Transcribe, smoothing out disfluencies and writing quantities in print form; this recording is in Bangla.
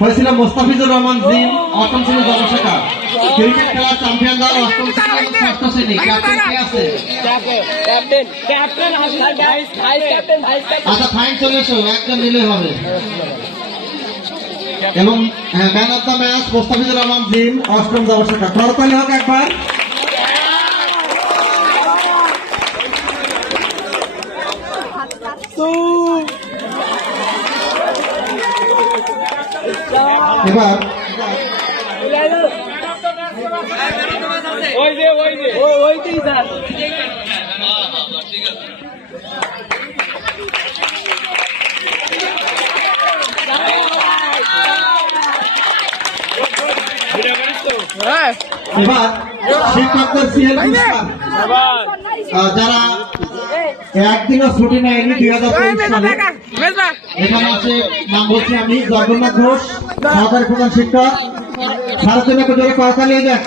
হয়েছিল মোস্তাফিজুর রহমান জিম অষ্টম শ্রেণী জনশাখা। ক্রিকেট খেলার চ্যাম্পিয়ন দল অষ্টম শ্রেণী এবং ষষ্ঠ শ্রেণী। ক্যাপ্টেন কে আছে? আচ্ছা ফাইন চলে এসো, একজন নিলে হবে। এবং man of the match Mustafizur Rahman জিম অষ্টম জনশাখা। করতালি হোক একবার। এবার শিক্ষকদের সিএল যারা একদিনও ছুটি নেয়নি 2023 সালে এখানে আছে। নাম বলছি আমি জগন্নাথ ঘোষ, সহকারী প্রধান শিক্ষক। ভারতীয় জোরে করতালি যাক।